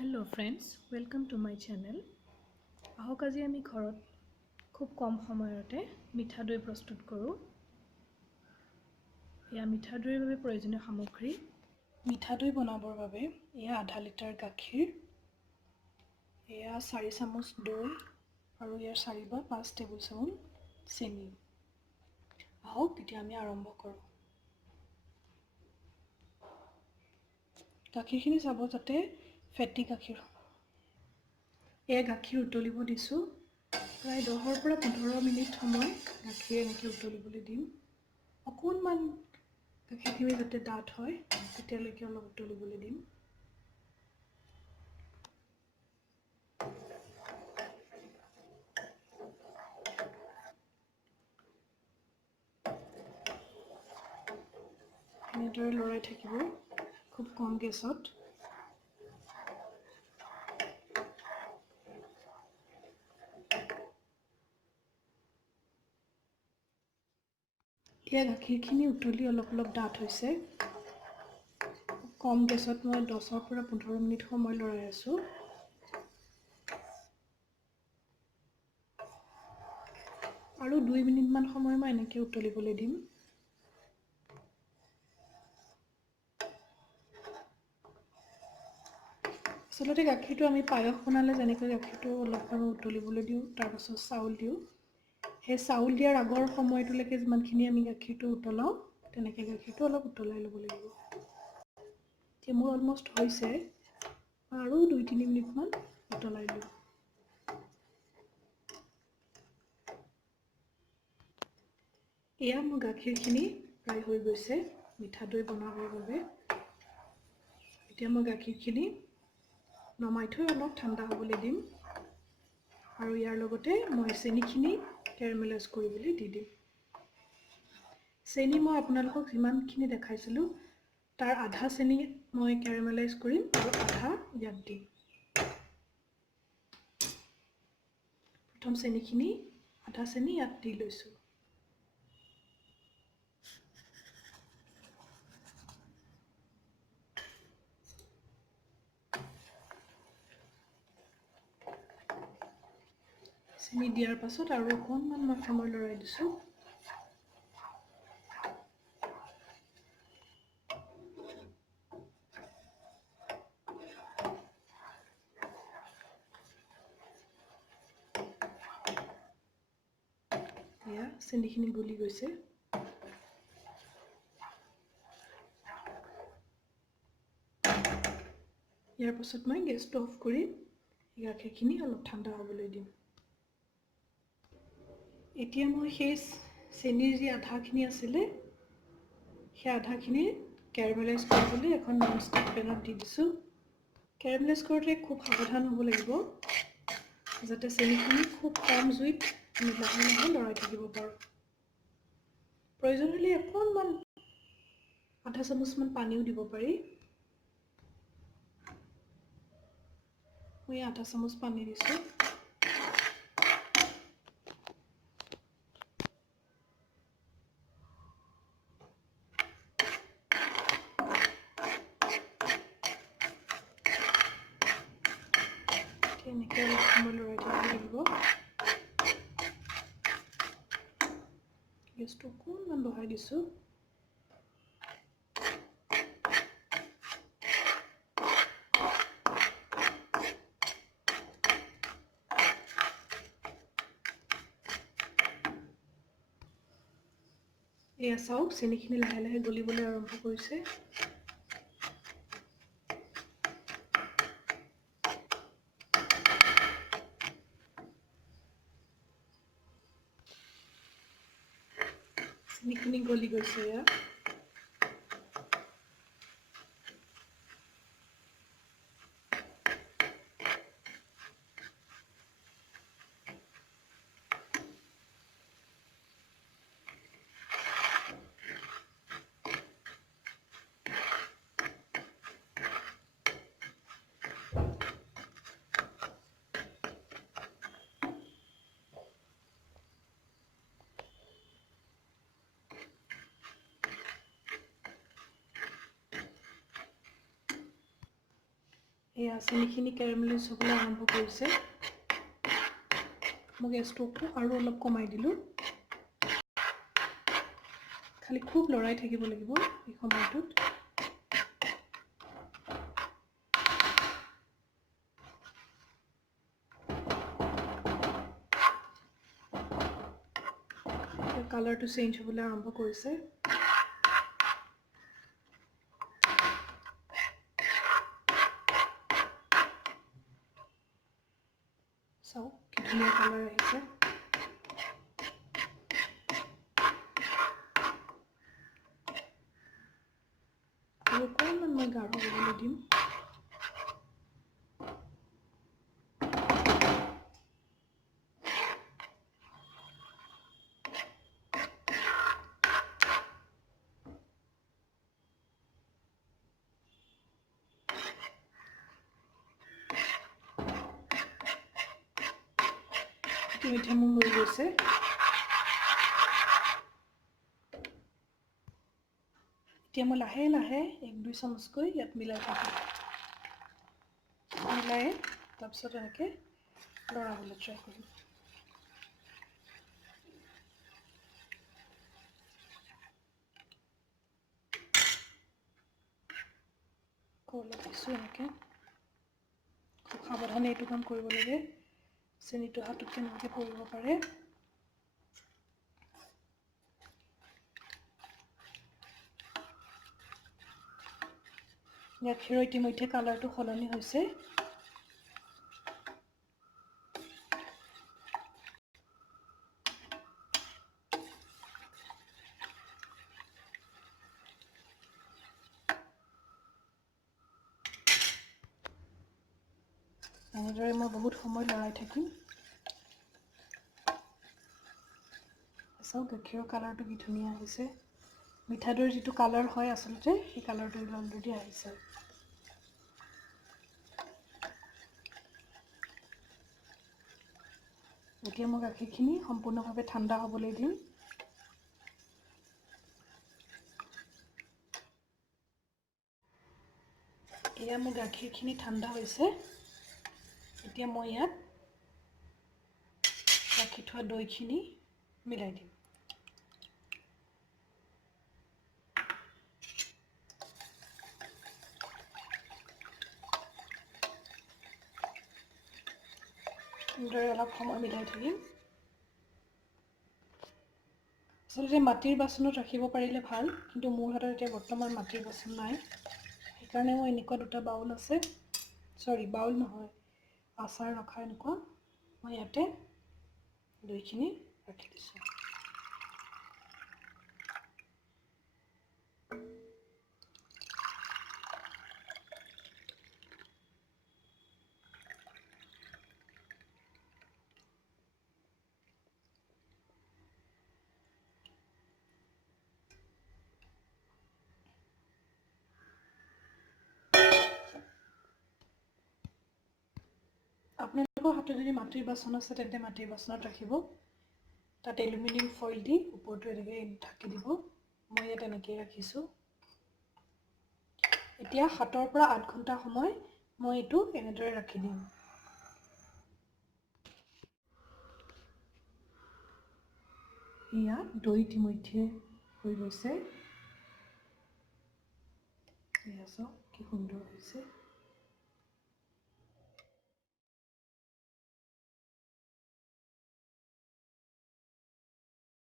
Hello friends, welcome to my channel. আহক আজি আমি ঘৰত খুব কম সময়তে মিঠা দৈ প্ৰস্তুত কৰোঁ। এয়া মিঠা দৈৰ বাবে প্ৰয়োজনীয় সামগ্ৰী। মিঠা দৈ বনাবৰ বাবে এয়া আধা লিটাৰ গাখীৰ, এয়া 4 চামুচ দৈ আৰু ইয়াৰ 4 বা 5 টেবুল চামুচ চেনি। আহক এতিয়া আমি আৰম্ভ কৰোঁ। গাখীৰখিনি চাব যাতে ফেটি গাখীৰ। এয়া গাখীৰ উতলিব দিছোঁ। প্ৰায় 10 পৰা 15 মিনিট সময় গাখীৰ এনেকৈ উতলিবলৈ দিম। অকণমান গাখীৰখিনি যাতে ডাঠ হয় তেতিয়ালৈকে অলপ উতলিবলৈ দিম। এনেদৰে লৰাই থাকিব খুব কম গেছত। এতিয়া গাখীৰখিনি উতলি অলপ ডাঠ হৈছে। কম গেছত মই 10 পৰা 15 মিনিট সময় লৰাই আছোঁ। আৰু 2 মিনিটমান সময় মই এনেকৈ উতলিবলৈ দিম। আচলতে গাখীৰটো আমি পায়স বনালে যেনেকৈ গাখীৰটো অলপ সময় উতলিবলৈ দিওঁ, তাৰপাছত চাউল দিওঁ। সেই চাউল দিয়াৰ আগৰ সময়টোলৈকে যিমানখিনি আমি গাখীৰটো উতলাওঁ, তেনেকৈ গাখীৰটো অলপ উতলাই ল'ব লাগিব। এতিয়া মোৰ অলমষ্ট হৈছে, আৰু 2-3 মিনিটমান উতলাই লওঁ। এয়া মোৰ গাখীৰখিনি প্ৰায় হৈ গৈছে মিঠা দৈ বনাবৰ বাবে। এতিয়া মই গাখীৰখিনি নমাই থৈ অলপ ঠাণ্ডা হ'বলৈ দিম, আৰু ইয়াৰ লগতে মই চেনিখিনি কেৰামেলাইজ কৰিবলৈ দি দিম। চেনি মই আপোনালোকক যিমানখিনি দেখাইছিলোঁ তাৰ আধা চেনি মই কেৰামেলাইজ কৰিম আৰু আধা ইয়াত দিম। প্ৰথম চেনিখিনি আধা চেনি ইয়াত দি লৈছোঁ। চেনি দিয়াৰ পাছত আৰু অকণমান মই সময় লৰাই দিছোঁ। এয়া চেনিখিনি গলি গৈছে। ইয়াৰ পাছত মই গেছটো অফ কৰি গাখীৰখিনি অলপ ঠাণ্ডা হ'বলৈ দিম। এতিয়া মই সেই চেনিৰ যি আধাখিনি আছিলে, সেই আধাখিনি কেৰামেলাইজ কৰিবলৈ এখন ননষ্টিক পেনত দি দিছোঁ। কেৰামেলাইজ কৰোঁতে খুব সাৱধান হ'ব লাগিব, যাতে চেনিখিনি খুব কম জুইত আমি লাহে লাহে লৰাই থাকিব পাৰোঁ। প্ৰয়োজন হ'লে অকণমান আধা চামুচমান পানীও দিব পাৰি। মই আধা চামুচ পানী দিছোঁ। এনেকৈ অলপ সময় লৰাই থাকিব লাগিব। গেছটো অকণমান বঢ়াই দিছোঁ। এয়া চাওক, চেনিখিনি লাহে লাহে গলিবলৈ আৰম্ভ কৰিছে। চেনিখিনি গলি গৈছে এয়া। এয়া চেনিখিনি কেৰামেলাইজ হ'বলৈ আৰম্ভ কৰিছে মই গেছটো আৰু অলপ কমাই দিলোঁ খালি খুব লৰাই থাকিব লাগিব এই সময়টোত কালাৰটো চেঞ্জ হ'বলৈ আৰম্ভ কৰিছে চাওক কি ধুনীয়া কালাৰ আহিছে আৰু অকণমান মই গাঢ় হ'বলৈ দিম ইতিমধ্যে মোৰ হৈ গৈছে এতিয়া মই লাহে লাহে 1-2 চামুচকৈ ইয়াত মিলাই থাকিম মিলাই তাৰপিছত এনেকৈ লৰাবলৈ ট্ৰাই কৰিম অলপ দিছোঁ এনেকৈ খুব সাৱধানে এইটো কাম কৰিব লাগে চেনিটো হাতত কেনেকৈ পৰিব পাৰে গাখীৰৰ ইতিমধ্যে কালাৰটো সলনি হৈছে এনেদৰে মই বহুত সময় লৰাই থাকিম চাওক গাখীৰৰ কালাৰটো কি ধুনীয়া আহিছে মিঠাদৈৰ যিটো কালাৰ হয় আচলতে সেই কালাৰটো অলৰেডি আহিছে এতিয়া মই গাখীৰখিনি সম্পূৰ্ণভাৱে ঠাণ্ডা হ'বলৈ দিম এয়া মোৰ গাখীৰখিনি ঠাণ্ডা হৈছে এতিয়া মই ইয়াত ৰাখি থোৱা দৈখিনি মিলাই দিম এনেদৰে অলপ সময় মিলাই থাকিম আচলতে মাটিৰ বাচনত ৰাখিব পাৰিলে ভাল কিন্তু মোৰ হাতত এতিয়া বৰ্তমান মাটিৰ বাচন নাই সেইকাৰণে মই এনেকুৱা দুটা বাউল আছে সৰি বাউল নহয় আচাৰ ৰখা এনেকুৱা মই ইয়াতে দৈখিনি ৰাখি দিছোঁ আপোনালোকৰ হাতত যদি মাটিৰ বাচন আছে তেন্তে মাটিৰ বাচনত ৰাখিব তাত এলুমিনিয়াম ফইল দি ওপৰটো এনেকৈ ঢাকি দিব মই ইয়াত এনেকৈ ৰাখিছোঁ এতিয়া 7 পৰা 8 ঘণ্টা সময় মই এইটো এনেদৰে ৰাখি দিম এয়া দৈ ইতিমধ্যে হৈ গৈছে এয়া চাওক কি সুন্দৰ হৈছে